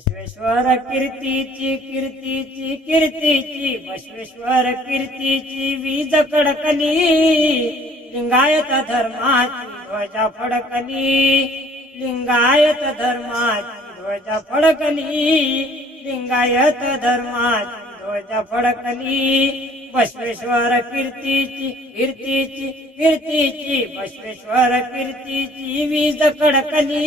बसवेश्वर कीर्तीची कीर्तीची कीर्तीची. बसवेश्वर कीर्तीची वीज कडकली लिंगायत धर्माची ध्वजा फडकली लिंगायत धर्माची ध्वजा फडकली लिंगायत धर्माची ध्वजा फडकली बसवेश्वर कीर्तीची कीर्तीची कीर्तीची. बसवेश्वर कीर्तीची वीज कडकली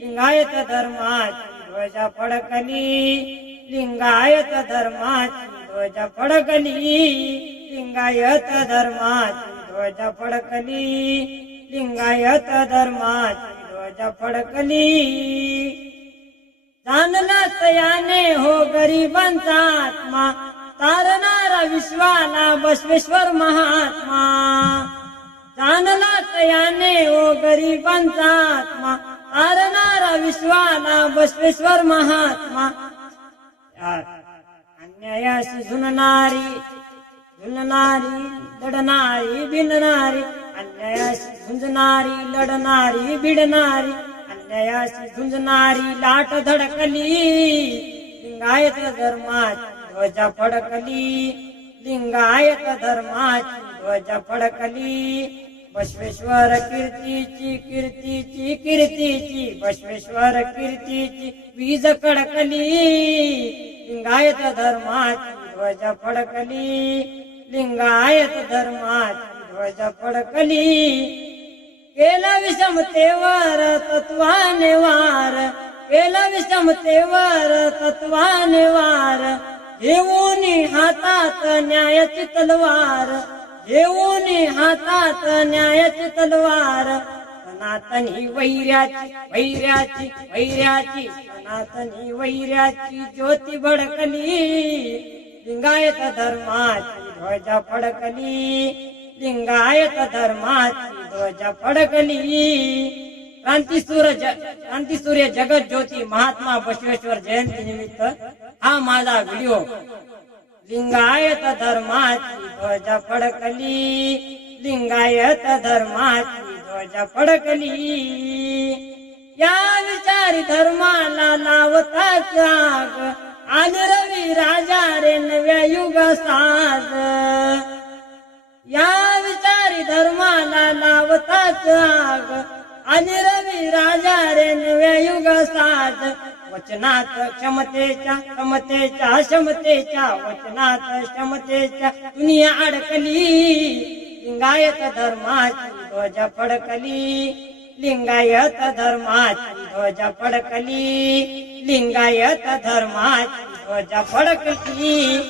लिंगायत धर्माची ध्वजा फडकली. लिंगायत धर्माची ध्वज फडकली. लिंगायत धर्माची ध्वज फडकली. लिंगायत धर्माची ध्वज फडकली. जाणला सयाने हो गरिबांचा आत्मा. तारणारा विश्वाला बसवेश्वर महात्मा. जाणला सयाने हो गरिबांचा आत्मा. तारणारा विश्वाला बसवेश्वर महात्मा. अन्यायाशी झुलणारी झुलणारी लढणारी भिनणारी अन्यायाशी झुंजणारी लढणारी भिडणारी अन्यायाशी झुंजणारी लाट धडकली. लिंगायत धर्माची ध्वजा फडकली. लिंगायत धर्माची ध्वजा फडकली. बसवेश्वर कीर्तीची कीर्तीची कीर्तीची. बसवेश्वर कीर्तीची. वीज कडकली लिंगायत धर्माची ध्वजा फडकली. लिंगायत धर्माची ध्वजा फडकली. केला विषमतेवर तत्वाने वार. केला विषमतेवर तत्वाने वार. घेऊन हातात न्यायाची तलवार. घेऊन हातात न्यायाची तलवार. सनातनी वैर्याची वैर्याची वैर्याची सनातनी वैर्याची ज्योती भडकली. लिंगायत धर्माची ध्वजा फडकली. लिंगायत धर्माची ध्वजा फडकली. क्रांती सूरज क्रांती सूर्य जगत ज्योती महात्मा बसवेश्वर जयंती निमित्त हा माझा व्हिडिओ. लिंगायत धर्माची ध्वजा फडकली. लिंगायत धर्माची ध्वजा फडकली. या विचारी धर्माला लावता जाग आज रवी राजा रे नव्या युग साज. या विचारी धर्माला लावता जाग आले रवी राजा रे नव्या युग साज वचनात क्षमतेच्या क्षमतेच्या क्षमतेच्या वचनात क्षमतेच्या दुनिया अडकली. लिंगायत धर्माची ध्वज फडकली. लिंगायत धर्माची ध्वज फडकली. लिंगायत धर्माची ध्वज फडकली.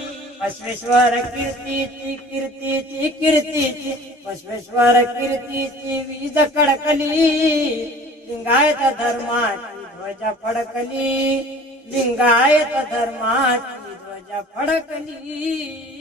बसवेश्वर कीर्तीची कीर्तीची कीर्तीची बसवेश्वर कीर्तीची वीज कडकली लिंगायत धर्माची ध्वजा फडकली लिंगायत धर्माची ध्वजा फडकली.